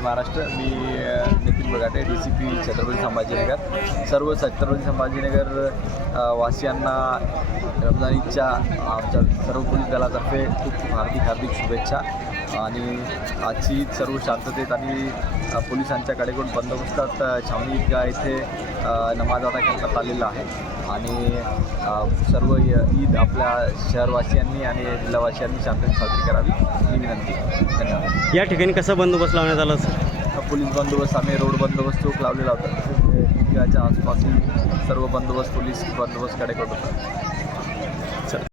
जय महाराष्ट्र मी Nitin Baghate D C P Chhatrapati Sambhajinagar. सर्व छत्रपती संभाजीनगर वासियांना रमजान ईदच्या आमच्या सर्व पोलीस दलातर्फे खूप हार्दिक हार्दिक शुभेच्छा. आणि आजची ईद सर्व शांततेत आणि अ, पोलिसांच्या कडेकडून बंदोबस्तात छावणी ईदगाह येथे नमाज अदा करण्यात आलेला आहे. आणि सर्व ईद आपल्या शहरवासियांनी आणि जिल्हावासियांनी शांततेत साजरी करावी. ही विनंती धन्यवाद. या ठिकाणी कसा बंदोबस्त लावण्यात आला सर? पोलीस बंदोबस्त आम्ही रोड बंदोबस्त चोक लावलेला होता. तसेच आसपासही सर्व बंदोबस्त पोलीस बंदोबस्त कडेकडून होता.